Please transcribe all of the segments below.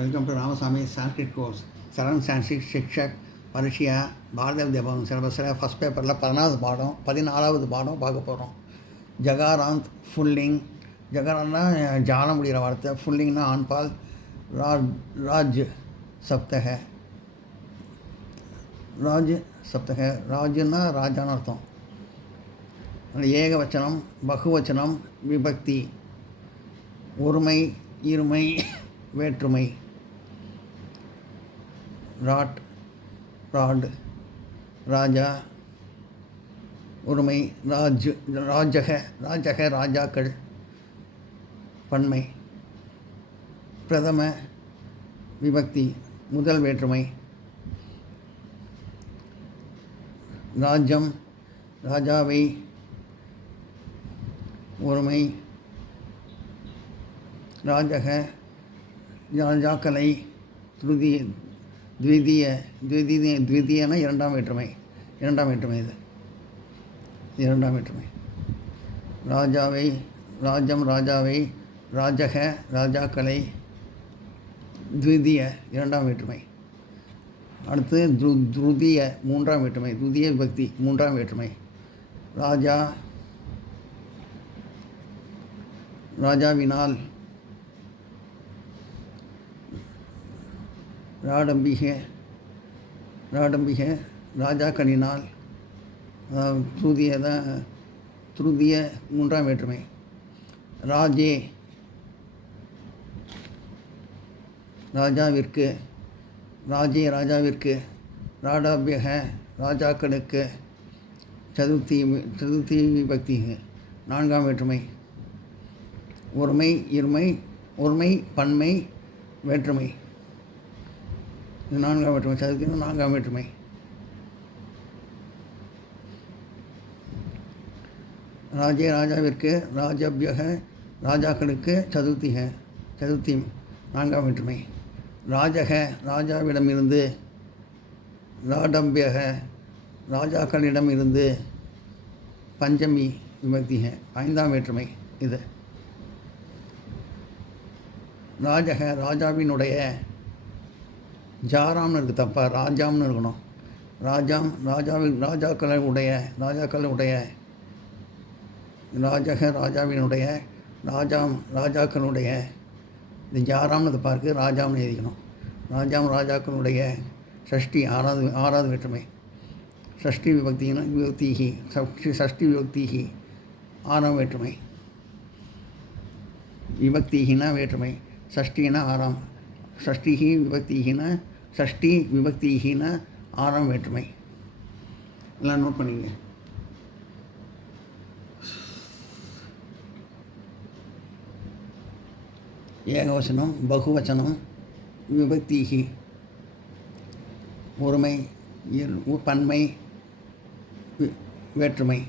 Welcome to Ramasamy Sanskrit course. Saran Sanskrit Shikshak பரீட்சையா பாரத வித்யாபவன் சிலபஸில் first பேப்பரில் 14வது பாடம் 14வது பாடம் பார்க்க போகிறோம். ஜகாராந்த் ஃபுல்லிங். ஜகாரான்னா ஜாலம் முடிகிற வார்த்தை, ஃபுல்லிங்னா ஆண்பால். ராஜ் சப்தக. ராஜ் சப்தக. ராஜுன்னா ராஜான்னு அர்த்தம். அந்த ஏகவச்சனம், பகுவச்சனம், விபக்தி, ஒருமை, இருமை, வேற்றுமை. ராட், ராட், ராஜா, ஒருமை, ராஜக, ராஜாக்கள், பன்மை. பிரதம விபக்தி, முதல் வேற்றுமை. ராஜ்யம், ராஜாவை, ஒருமை. ராஜக, ராஜாக்களை, த்விதீயனா இரண்டாம் வேற்றுமை. இது இரண்டாம் வேற்றுமை. ராஜாவை, ராஜ்யம், ராஜாவை, ராஜக, ராஜாக்களை, த்விதீய இரண்டாம் வேற்றுமை. அடுத்து துருதிய மூன்றாம் வேற்றுமை. துதிய விபக்தி மூன்றாம் வேற்றுமை. ராஜா, ராஜாவினால். ராடம்பிகை, ராஜாக்களினால். துருதிய மூன்றாம் வேற்றுமை. ராஜே, ராஜாவிற்கு. ராஜாவிற்கு. ராடாபியக, ராஜாக்களுக்கு. சதுர்த்தி விபக்தி நான்காம் வேற்றுமை. ஒருமை, இருமை, ஒருமை, பன்மை, வேற்றுமை. இது நான்காம் வேற்றுமை. சதுர்த்தி நான்காம் வேற்றுமை. ராஜே, ராஜாவிற்கு. ராஜாபியக, ராஜாக்களுக்கு. சதுர்த்தி நான்காம் வேற்றுமை. ராஜக, ராஜாவிடமிருந்து. ராடம்பியக, ராஜாக்களிடமிருந்து. பஞ்சமி விபக்திக ஐந்தாம் வேற்றுமை. இது ராஜக, ராஜாவினுடைய. ஜாராம்னு இருக்குது, தப்பா ராஜாம்னு இருக்கணும். ராஜாக்களுடைய. ராஜக, ராஜாவினுடைய. ராஜாக்களுடைய. இது ஜாராம்னு தப்பா இருக்குது, ராஜாம்னு எழுதிக்கணும். ராஜாக்களுடைய. ஷஷ்டி ஆறாவது வேற்றுமை. ஷஷ்டி விபக்தினா விபக்திஹி. ஷஷ்டி விபக்திஹி ஆறாம் வேற்றுமை. விபக்திஹினா வேற்றுமை, ஷஷ்டினா ஆறாம். ஷஷ்டிஹி விபக்திஹினா ஷஷ்டி விபக்திஹினா ஆறாம் வேற்றுமை. எல்லாம் நோட் பண்ணிங்க. ஏகவசனம், பகுவச்சனம், விபக்திஹி, ஒருமை, பன்மை, வேற்றுமை.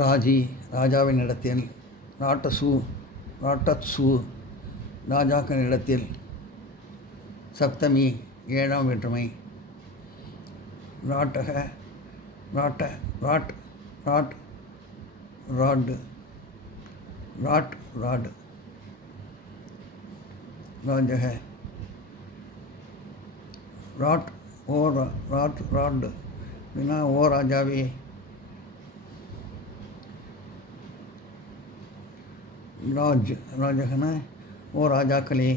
ராஜி ராஜாவின் இடத்தில், ராட்டத்சு ராஜாக்களின் இடத்தில், சப்தமி ஏழாம் வேற்றுமை, ராட்டக ராட்ட ராட் ராட் ராட் ராட் ராட் ராஜக ராட் ஓ ராட் ராட் அப்படின்னா ஓ ராஜாவே, ராஜகன ஓ ராஜாக்களே,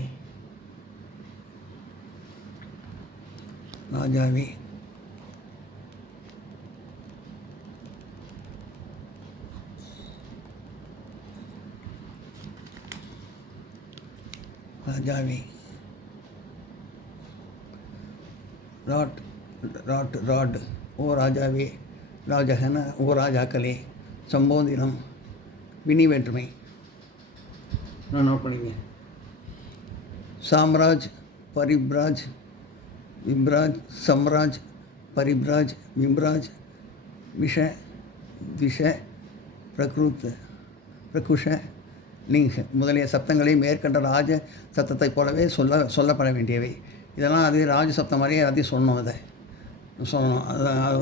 ராஜாவே, ராஜாவே, ராட் ராட் ராட் ஓ ராஜாவே, ராஜகன ஓ ராஜாக்களே, சம்போதினம் வினி வேற்றுமை. நான் நோட் பண்ணிங்க. சாம்ராஜ் பரிப்ராஜ் விப்ராஜ், சம்ராஜ் பரிப்ராஜ் விம்ராஜ், விஷ விஷ பிரகுஷ லிங் முதலிய சப்தங்களை மேற்கண்ட ராஜ சப்தத்தைப் போலவே சொல்லப்பட வேண்டியவை. இதெல்லாம் அது ராஜ சப்தம் மாதிரியே எல்லாத்தையும் சொல்லணும். சொல்லணும்.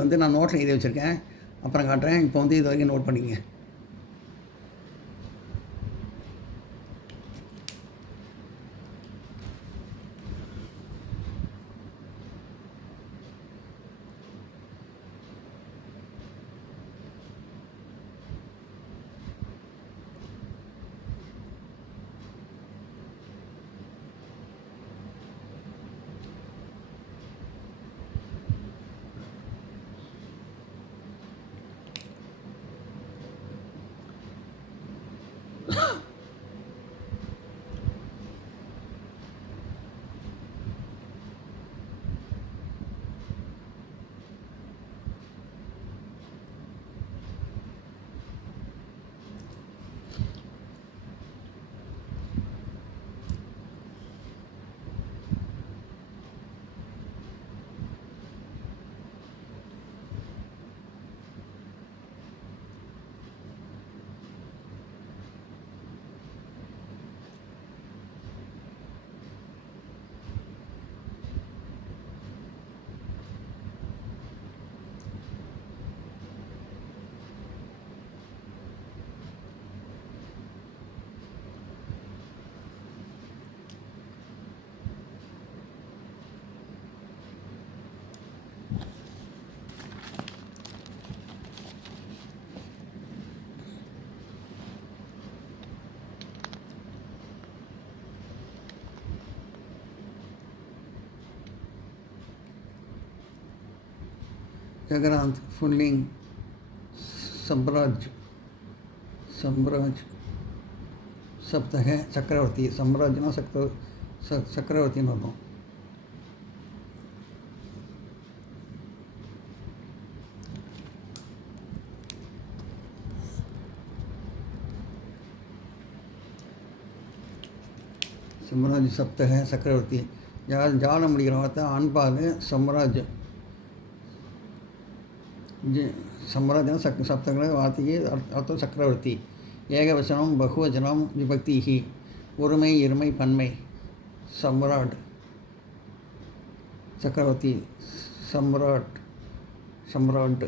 அது நான் நோட்டில் எழுதி வச்சுருக்கேன், அப்புறம் காட்டுறேன். இப்போ இது வரைக்கும் நோட் பண்ணிங்க. जगरांत फुल्लिंग सम्राज्य सप्तह चक्रवर्ती सम्राज्यना चक्रवर्ती अर्थम सम्राज्य सप्तह चक्रवर्ती जाल मुड़ अनपाल सम्राज्य सम्राज्य सप्तक वार्ता अर्थ चक्रवर्ती ஏகவசனம் பகுவச்சனம் விபக்திஹி ஒருமை இருமை பன்மை சம்ராட் சக்கரவர்த்தி சம்ராட் சம்ராட்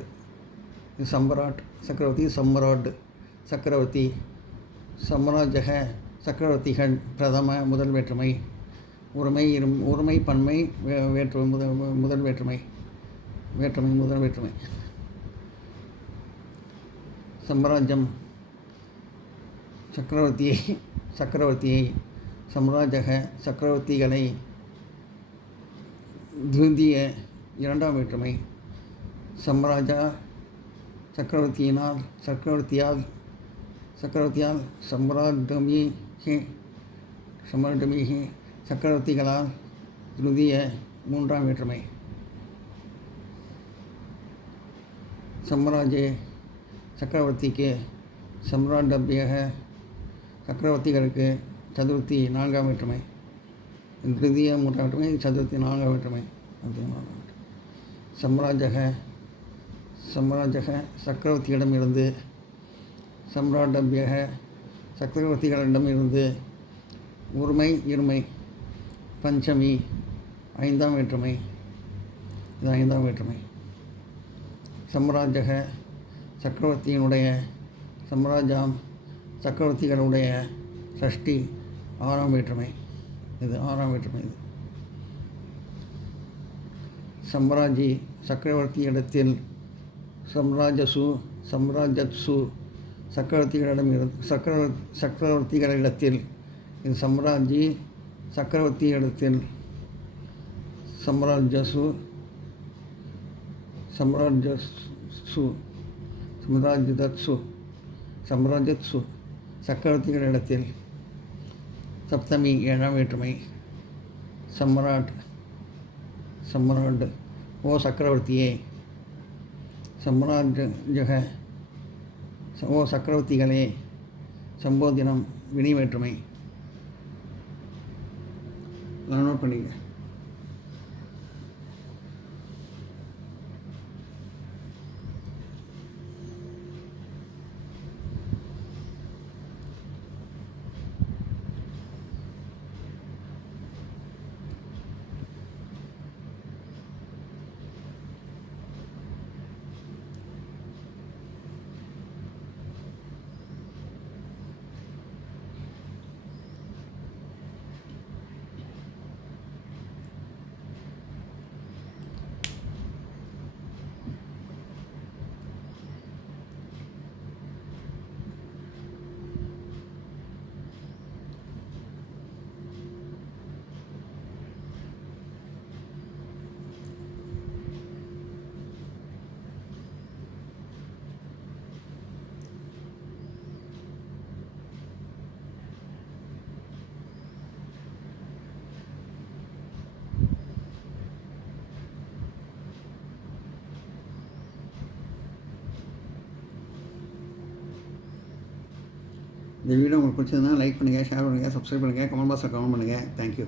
சம்ராட் சக்கரவர்த்தி சம்ராட் சக்கரவர்த்தி சம்ராஜக சக்கரவர்த்திகள் பிரதம முதல் வேற்றுமை ஒருமை பன்மை வேற்றுமை முதல் வேற்றுமை முதல் வேற்றுமை सम्राज्यम चक्रवर्ती सम्राजक चक्रवर्ती द्वितीय இரண்டாம் வேற்றுமை सम्राजा चक्रवर्तियाल सम्राटमी चक्रवर्तिगளால் द्वितीय மூன்றாம் வேற்றுமை सम्राजे चक्रवर्ती के सम्राटभ्य चक्रवर्ती चतुर्थी नाன்காம் வேற்றுமை द्वितीय மூன்றாம் வேற்றுமை चतुर्थी நான்காம் வேற்றுமை सम्राजक चक्रवर्ती சம்ராட்டபியக சக்கரவர்த்திகளிடமிருந்து ஒருமை இருமை பஞ்சமி ஐந்தாம் வேற்றுமை. இது ஐந்தாம் வேற்றுமை. சம்ராஜக சக்கரவர்த்தியினுடைய சம்ராஜாம் சக்கரவர்த்திகளுடைய ஷஷ்டி ஆறாம் வேற்றுமை. இது ஆறாம் வேற்றுமை. இது சம்ராஜி சக்கரவர்த்தியிடத்தில் சம்ராஜசு சம்ராஜத்சு சக்கரவர்த்திகளிடத்தில் இது சம்ராஜி சக்கரவர்த்தியிடத்தில் சம்ராஜசு சம்ராஜத்சு சக்கரவர்த்திகளிடத்தில் சப்தமி ஏழாம் வேற்றுமை. சம்ராட் ஓ சக்கரவர்த்தியே. சம்ராஜக ஓ சக்கரவர்த்திகளே. சம்போதினம் வினி வேற்றுமை. நோட் பண்ணிக்க. இந்த வீடியோ உங்களுக்கு பிடிச்சதுன்னா லைக் பண்ணுங்கள், ஷேர் பண்ணுங்கள், சப்ஸ்கிரைப் பண்ணுங்கள், கமெண்ட் பாக்ஸில் கமெண்ட் பண்ணுங்கள். தேங்க்யூ.